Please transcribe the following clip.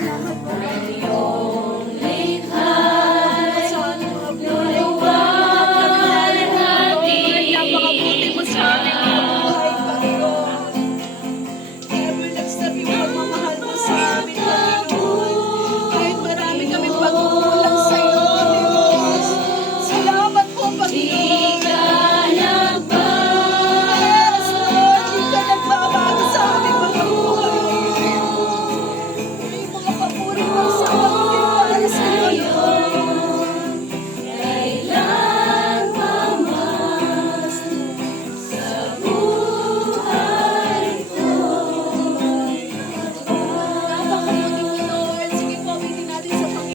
Lord.